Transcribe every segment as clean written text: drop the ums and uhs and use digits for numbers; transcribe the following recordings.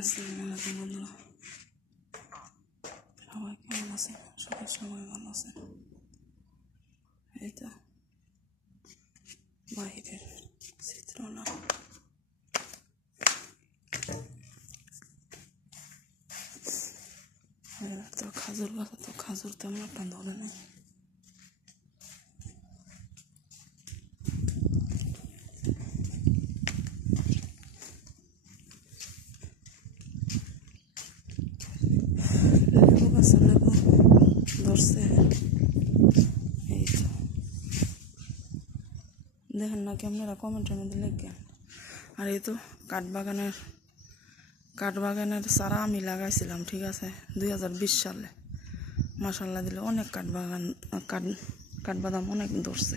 আসসালামু আলাইকুম বন্ধুরা, সবাই কেমন আছেন? সবাই ভালো আছেন। এই তো বাইরের চিত্র না, তো খাজুর গাছ, তো খাজুর তেমন একটা ধরে নেই। লেবু গাছে লেবু ধরছে, এই তো দেখেন না কি আপনারা কমেন্টের মধ্যে লিখবেন। আর এই তো কাঠবাগানের চারা আমি লাগাইছিলাম, ঠিক আছে, 2020 সালে। মাশাআল্লাহ দিলে অনেক কাঠবাদাম অনেক ধরছে।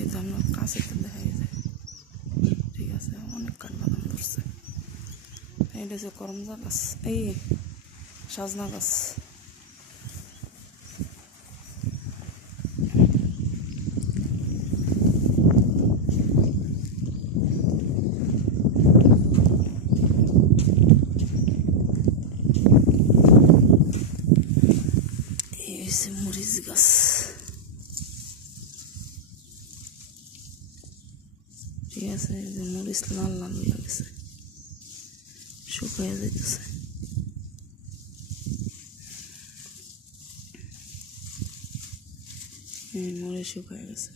এই তো আপনার কাছে তো দেখা গেছে, ঠিক আছে, অনেক কাঠবাদাম ধরছে। এইটা হচ্ছে করমজা গাছ, এই সাজনা গাছ। এই হচ্ছে মরিচ গাছ, ঠিক আছে। এই যে মরিচ লাল লাল হয়ে গেছে, শুকিয়ে যাইতেছে। মরিচ শুকিয়ে গেছে।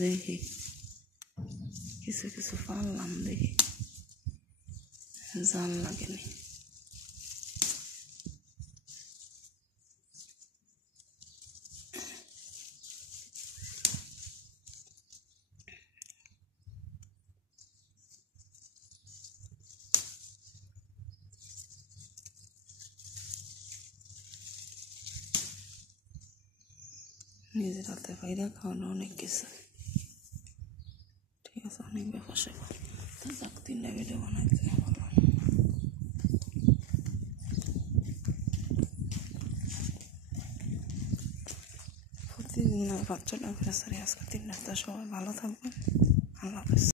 দেখি কিছু কিছু পারলাম, দেখি জাল লাগেনি। নিজের হাতে পাইরা খাওয়ানো অনেক কিছু, ঠিক আছে, অনেক ব্যাপার সেবা। তো যাক, 3টা ভিডিও বানাইতে পারলাম। প্রতিদিন 5-6টা করে সারি, আজকে 3টা। সবাই ভালো থাকবেন, আল্লাহ হাফেজ।